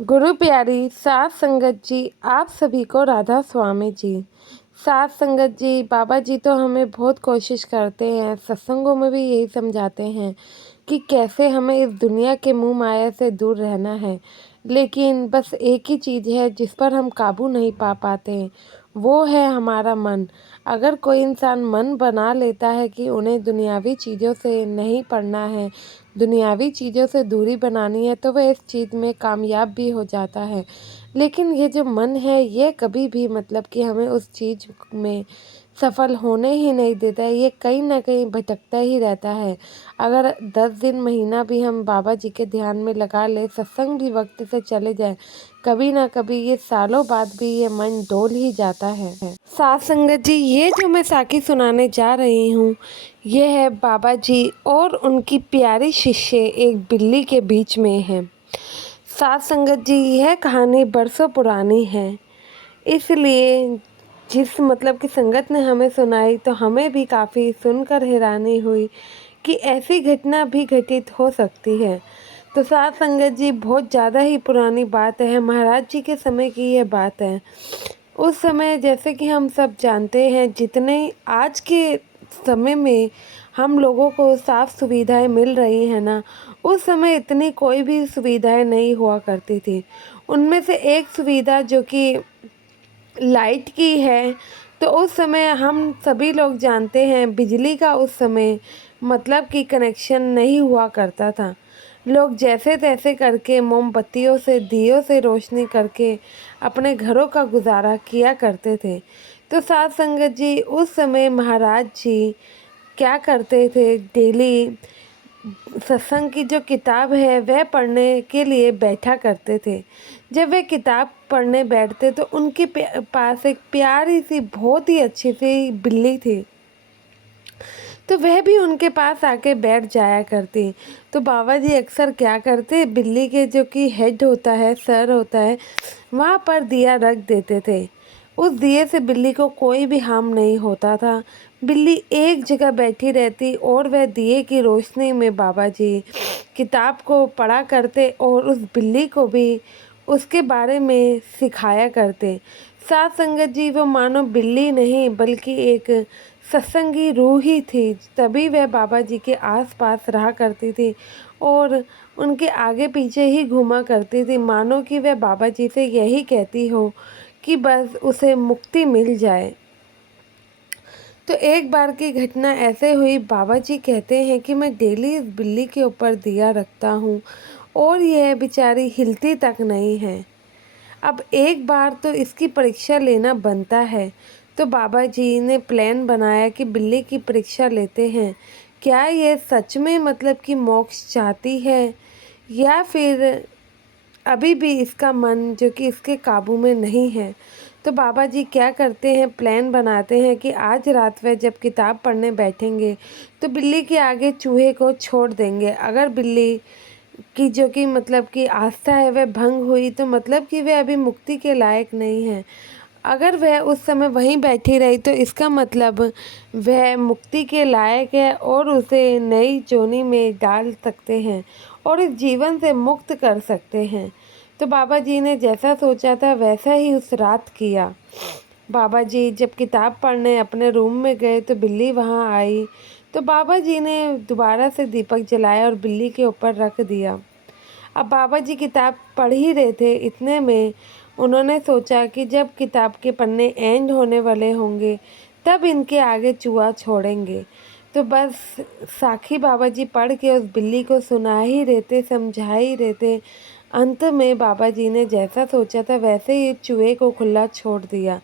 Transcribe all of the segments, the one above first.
गुरु प्यारी सात संगत जी, आप सभी को राधा स्वामी जी। सात संगत जी, बाबा जी तो हमें बहुत कोशिश करते हैं, सत्संगों में भी यही समझाते हैं कि कैसे हमें इस दुनिया के मुँह माया से दूर रहना है। लेकिन बस एक ही चीज़ है जिस पर हम काबू नहीं पा पाते हैं, वो है हमारा मन। अगर कोई इंसान मन बना लेता है कि उन्हें दुनियावी चीज़ों से नहीं पढ़ना है, दुनियावी चीज़ों से दूरी बनानी है, तो वह इस चीज़ में कामयाब भी हो जाता है। लेकिन ये जो मन है, ये कभी भी मतलब कि हमें उस चीज़ में सफल होने ही नहीं देता है। ये कहीं न कहीं भटकता ही रहता है। अगर 10 दिन, महीना भी हम बाबा जी के ध्यान में लगा लें, सत्संग भी वक्त से चले जाएँ, कभी ना कभी ये सालों बाद भी ये मन डोल ही जाता है। सात संगत जी, ये जो मैं साखी सुनाने जा रही हूँ, ये है बाबा जी और उनकी प्यारी शिष्य एक बिल्ली के बीच में है। सात संगत जी, यह कहानी बरसों पुरानी है, इसलिए जिस मतलब की संगत ने हमें सुनाई तो हमें भी काफ़ी सुनकर हैरानी हुई कि ऐसी घटना भी घटित हो सकती है। तो सात संगत जी, बहुत ज़्यादा ही पुरानी बात है, महाराज जी के समय की यह बात है। उस समय जैसे कि हम सब जानते हैं, जितने आज के समय में हम लोगों को साफ़ सुविधाएं मिल रही हैं ना, उस समय इतनी कोई भी सुविधाएं नहीं हुआ करती थी। उनमें से एक सुविधा जो कि लाइट की है, तो उस समय हम सभी लोग जानते हैं, बिजली का उस समय मतलब कि कनेक्शन नहीं हुआ करता था। लोग जैसे तैसे करके मोमबत्तियों से, दियों से रोशनी करके अपने घरों का गुजारा किया करते थे। तो साथ संगत जी, उस समय महाराज जी क्या करते थे, डेली सत्संग की जो किताब है वह पढ़ने के लिए बैठा करते थे। जब वे किताब पढ़ने बैठते तो उनके पास एक प्यारी सी, बहुत ही अच्छी सी बिल्ली थी, तो वह भी उनके पास आके बैठ जाया करती। तो बाबा जी अक्सर क्या करते, बिल्ली के जो कि हेड होता है, सर होता है, वहाँ पर दिया रख देते थे। उस दिए से बिल्ली को कोई भी हार्म नहीं होता था। बिल्ली एक जगह बैठी रहती और वह दिए की रोशनी में बाबा जी किताब को पढ़ा करते और उस बिल्ली को भी उसके बारे में सिखाया करते। साथ संगत जी, वो मानो बिल्ली नहीं बल्कि एक सत्संगी रूह ही थी, तभी वह बाबा जी के आसपास रहा करती थी और उनके आगे पीछे ही घूमा करती थी, मानो कि वह बाबा जी से यही कहती हो कि बस उसे मुक्ति मिल जाए। तो एक बार की घटना ऐसे हुई, बाबा जी कहते हैं कि मैं डेली इस बिल्ली के ऊपर दिया रखता हूँ और यह बेचारी हिलती तक नहीं है। अब एक बार तो इसकी परीक्षा लेना बनता है। तो बाबा जी ने प्लान बनाया कि बिल्ली की परीक्षा लेते हैं, क्या यह सच में मतलब कि मोक्ष चाहती है या फिर अभी भी इसका मन जो कि इसके काबू में नहीं है। तो बाबा जी क्या करते हैं, प्लान बनाते हैं कि आज रात वह जब किताब पढ़ने बैठेंगे तो बिल्ली के आगे चूहे को छोड़ देंगे। अगर बिल्ली की जो कि मतलब कि आस्था है वह भंग हुई तो मतलब कि वह अभी मुक्ति के लायक नहीं है। अगर वह उस समय वहीं बैठी रही तो इसका मतलब वह मुक्ति के लायक है और उसे नई जोनी में डाल सकते हैं और इस जीवन से मुक्त कर सकते हैं। तो बाबा जी ने जैसा सोचा था वैसा ही उस रात किया। बाबा जी जब किताब पढ़ने अपने रूम में गए तो बिल्ली वहाँ आई। तो बाबा जी ने दोबारा से दीपक जलाया और बिल्ली के ऊपर रख दिया। अब बाबा जी किताब पढ़ ही रहे थे, इतने में उन्होंने सोचा कि जब किताब के पन्ने एंड होने वाले होंगे तब इनके आगे चूहा छोड़ेंगे। तो बस साखी बाबा जी पढ़ के उस बिल्ली को सुना ही रहते, समझा ही रहते। अंत में बाबा जी ने जैसा सोचा था वैसे ही चूहे को खुला छोड़ दिया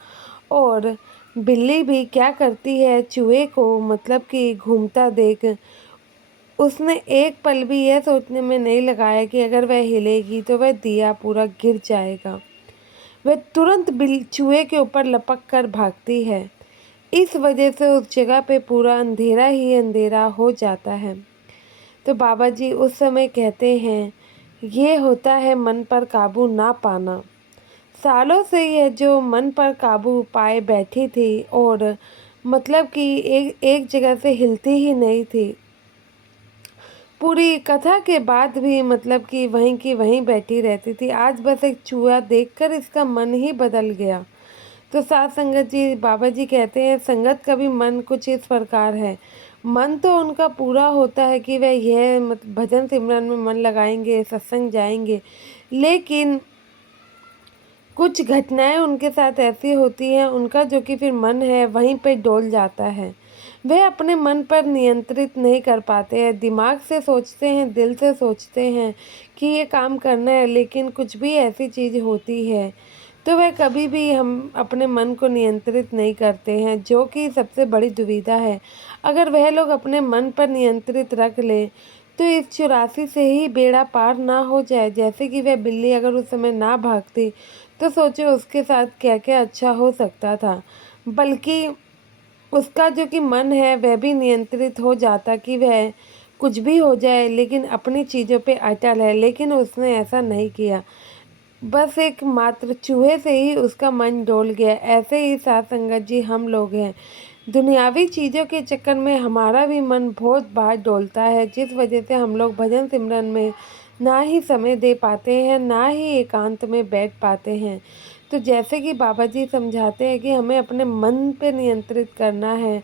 और बिल्ली भी क्या करती है, चूहे को मतलब कि घूमता देख उसने एक पल भी यह सोचने में नहीं लगाया कि अगर वह हिलेगी तो वह दिया पूरा गिर जाएगा। वह तुरंत चूहे के ऊपर लपक कर भागती है। इस वजह से उस जगह पे पूरा अंधेरा ही अंधेरा हो जाता है। तो बाबा जी उस समय कहते हैं, ये होता है मन पर काबू ना पाना। सालों से यह जो मन पर काबू पाए बैठी थी और मतलब कि एक एक जगह से हिलती ही नहीं थी, पूरी कथा के बाद भी मतलब कि वहीं की वहीं बैठी रहती थी। आज बस एक चूहा देखकर इसका मन ही बदल गया। तो साथ संगत जी, बाबा जी कहते हैं संगत का भी मन कुछ इस प्रकार है। मन तो उनका पूरा होता है कि वह यह भजन सिमरन में मन लगाएंगे, सत्संग जाएंगे, लेकिन कुछ घटनाएं उनके साथ ऐसी होती हैं उनका जो कि फिर मन है वहीं पे डोल जाता है। वह अपने मन पर नियंत्रित नहीं कर पाते हैं, दिमाग से सोचते हैं, दिल से सोचते हैं कि ये काम करना है, लेकिन कुछ भी ऐसी चीज़ होती है तो वह कभी भी हम अपने मन को नियंत्रित नहीं करते हैं, जो कि सबसे बड़ी दुविधा है। अगर वह लोग अपने मन पर नियंत्रित रख ले तो इस 84 से ही बेड़ा पार ना हो जाए। जैसे कि वह बिल्ली अगर उस समय ना भागती तो सोचो उसके साथ क्या क्या अच्छा हो सकता था। बल्कि उसका जो कि मन है वह भी नियंत्रित हो जाता कि वह कुछ भी हो जाए लेकिन अपनी चीज़ों पे अटल है, लेकिन उसने ऐसा नहीं किया। बस एक मात्र चूहे से ही उसका मन डोल गया। ऐसे ही साथ संगत जी हम लोग हैं, दुनियावी चीज़ों के चक्कर में हमारा भी मन बहुत बार डोलता है, जिस वजह से हम लोग भजन सिमरन में ना ही समय दे पाते हैं, ना ही एकांत में बैठ पाते हैं। तो जैसे कि बाबा जी समझाते हैं कि हमें अपने मन पे नियंत्रित करना है।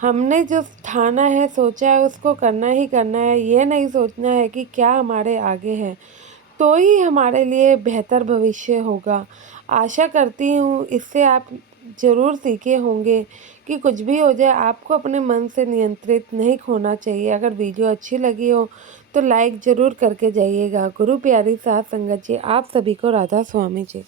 हमने जो ठाना है, सोचा है, उसको करना ही करना है। ये नहीं सोचना है कि क्या हमारे आगे है, तो ही हमारे लिए बेहतर भविष्य होगा। आशा करती हूँ इससे आप ज़रूर सीखे होंगे कि कुछ भी हो जाए आपको अपने मन से नियंत्रित नहीं खोना चाहिए। अगर वीडियो अच्छी लगी हो तो लाइक ज़रूर करके जाइएगा। गुरु प्यारी साथ संगत जी, आप सभी को राधा स्वामी जी।